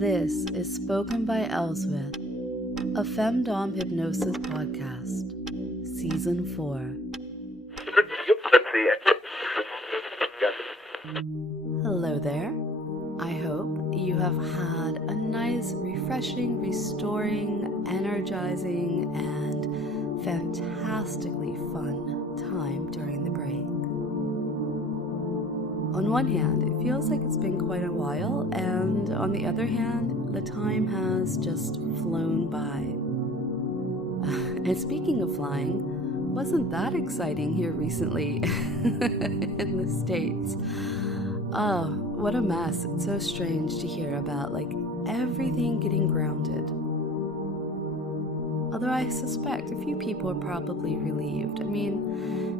This is Spoken by Elswith, a Femdom Hypnosis podcast, Season 4. Hello there. I hope you have had a nice, refreshing, restoring, energizing, and fantastically fun time during the break. On one hand, it feels like it's been quite a while, and on the other hand, the time has just flown by. And speaking of flying, wasn't that exciting here recently in the States? Oh, what a mess. It's so strange to hear about, everything getting grounded. Although I suspect a few people are probably relieved. I mean,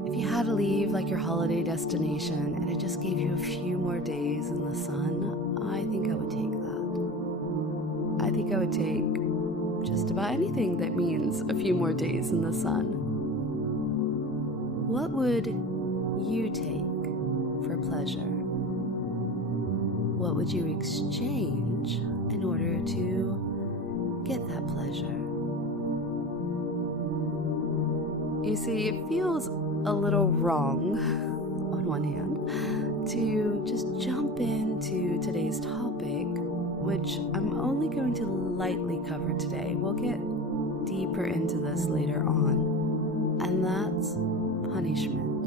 if you had to leave your holiday destination and it just gave you a few more days in the sun, I think I would take that. I think I would take just about anything that means a few more days in the sun. What would you take for pleasure? What would you exchange in order to get that pleasure? You see, it feels a little wrong, on one hand, to just jump into today's topic, which I'm only going to lightly cover today. We'll get deeper into this later on, and that's punishment.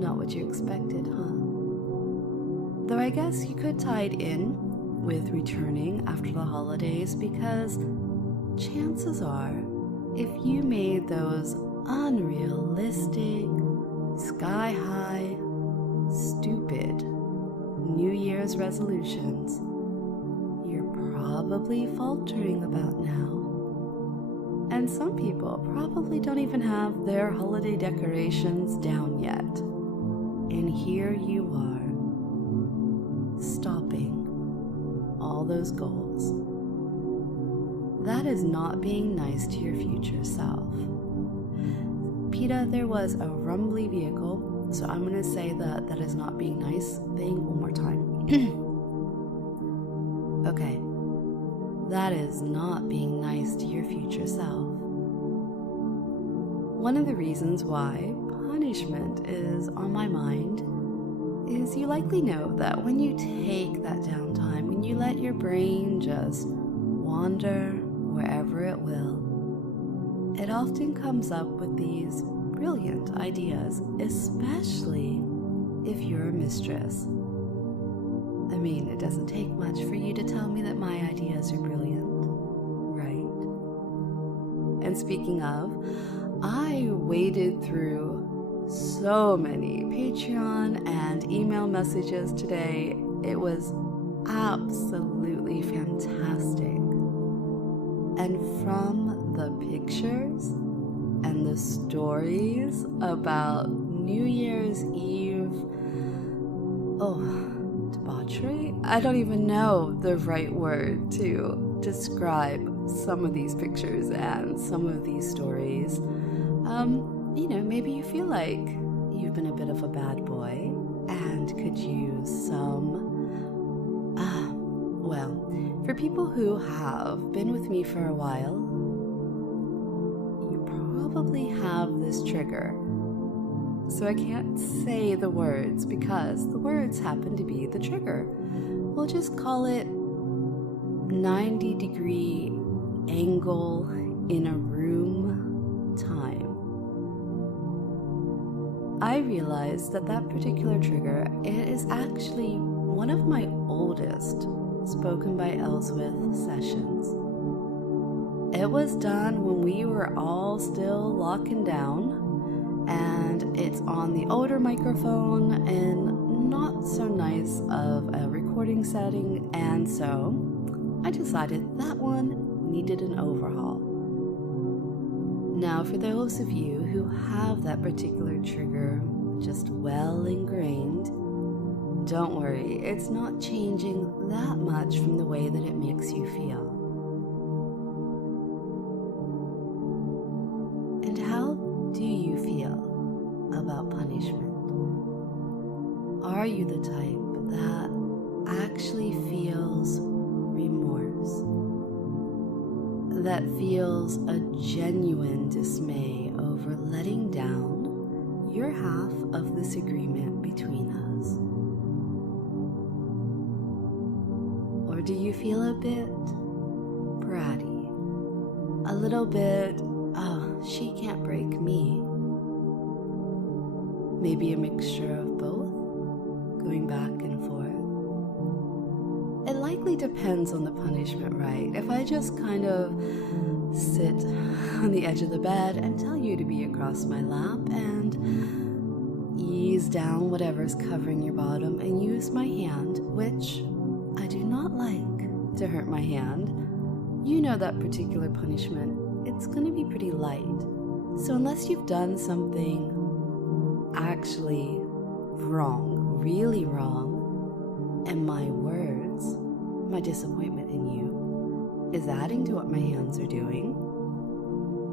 Not what you expected, huh? Though I guess you could tie it in with returning after the holidays, because chances are, if you made those unrealistic, sky-high, stupid New Year's resolutions, you're probably faltering about now. And some people probably don't even have their holiday decorations down yet. And here you are, stopping all those goals. That is not being nice to your future self. PETA, there was a rumbly vehicle, so I'm going to say that is not being nice thing one more time. Okay, that is not being nice to your future self. One of the reasons why punishment is on my mind is you likely know that when you take that downtime, when you let your brain just wander wherever it will, it often comes up with these brilliant ideas, especially if you're a mistress. I mean, it doesn't take much for you to tell me that my ideas are brilliant, right? And speaking of, I waded through so many Patreon and email messages today. It was absolutely fantastic. And from the pictures and the stories about New Year's Eve, debauchery? I don't even know the right word to describe some of these pictures and some of these stories. Maybe you feel like you've been a bit of a bad boy and could use some, for people who have been with me for a while, you probably have this trigger. So I can't say the words because the words happen to be the trigger. We'll just call it 90-degree angle in a room time. I realized that particular trigger, it is actually one of my oldest Spoken by Elswith sessions. It was done when we were all still locking down, and it's on the older microphone and not so nice of a recording setting, and so I decided that one needed an overhaul. Now, for those of you who have that particular trigger just well ingrained, don't worry, it's not changing that much from the way that it makes you feel. And how do you feel about punishment? Are you the type that actually that feels a genuine dismay over letting down your half of this agreement between us? Or do you feel a bit bratty? A little bit, oh, she can't break me. Maybe a mixture of both, going back and forth. It likely depends on the punishment, right? If I just kind of sit on the edge of the bed and tell you to be across my lap and ease down whatever's covering your bottom and use my hand, which I do not like to hurt my hand, you know that particular punishment, it's going to be pretty light. So unless you've done something actually wrong, really wrong, and my words, my disappointment in you, is adding to what my hands are doing,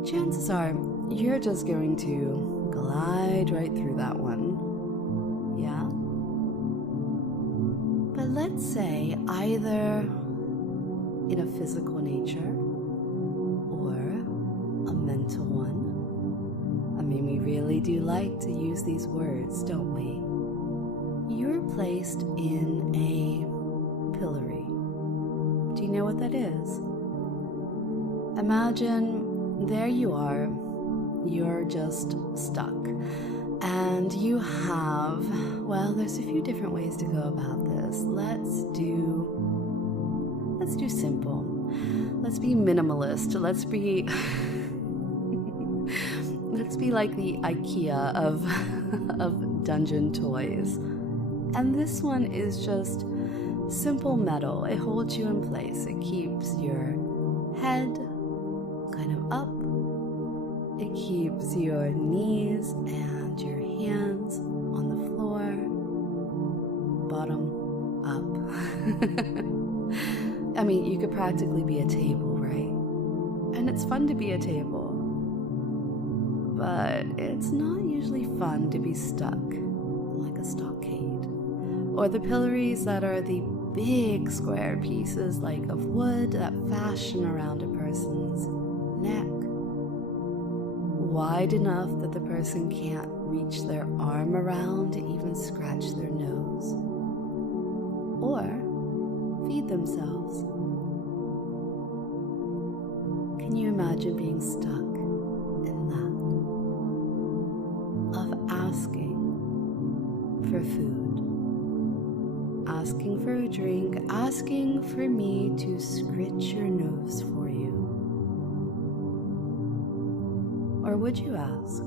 chances are you're just going to glide right through that one. Yeah? But let's say either in a physical nature or a mental one. I mean, we really do like to use these words, don't we? You're placed in a pillory. Do you know what that is? Imagine there you are, you're just stuck, and you have, well, there's a few different ways to go about this. Let's do simple. Let's be minimalist. Let's be like the IKEA of dungeon toys. And this one is just simple metal. It holds you in place. It keeps your head kind of up. It keeps your knees and your hands on the floor, bottom up. I mean, you could practically be a table, right? And it's fun to be a table. But it's not usually fun to be stuck like a stockade. Or the pillories that are the big square pieces like of wood that fashion around a person's neck, wide enough that the person can't reach their arm around to even scratch their nose or feed themselves. Can you imagine being stuck in that? Of asking for food, asking for a drink, asking for me to scritch your nose for you. Or would you ask?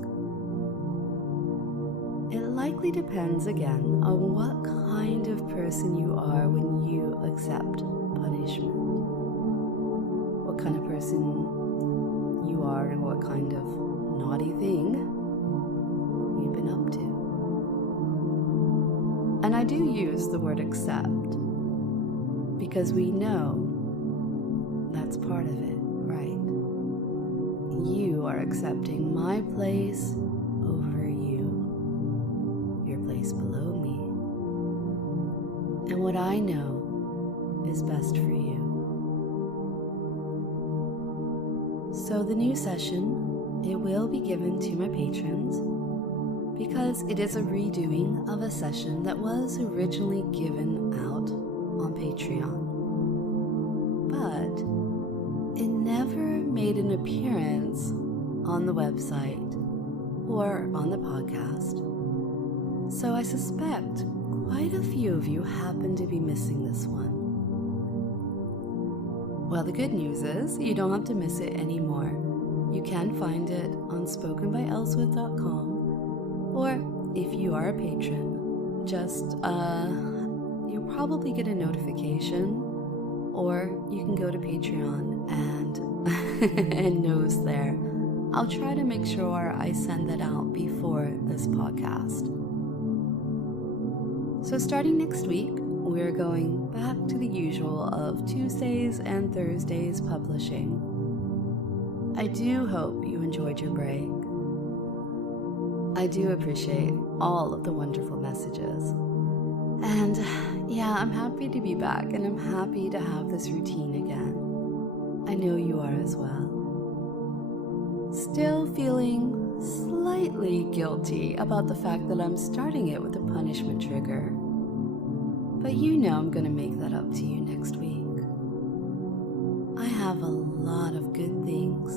It likely depends again on what kind of person you are when you accept punishment. What kind of person you are and what kind of naughty thing you've been up to. And I do use the word accept because we know that's part of it, right? You are accepting my place over you, your place below me, and what I know is best for you. So the new session, it will be given to my patrons because it is a redoing of a session that was originally given out on Patreon. But it never made an appearance on the website or on the podcast. So I suspect quite a few of you happen to be missing this one. Well, the good news is you don't have to miss it anymore. You can find it on spokenbyelswith.com, or if you are a patron, just you'll probably get a notification, or you can go to Patreon and and nose there. I'll try to make sure I send that out before this podcast. So starting next week, we're going back to the usual of Tuesdays and Thursdays publishing. I do hope you enjoyed your break. I do appreciate all of the wonderful messages. And yeah, I'm happy to be back and I'm happy to have this routine again. I know you are as well. Still feeling slightly guilty about the fact that I'm starting it with a punishment trigger. But you know I'm gonna make that up to you next week. I have a lot of good things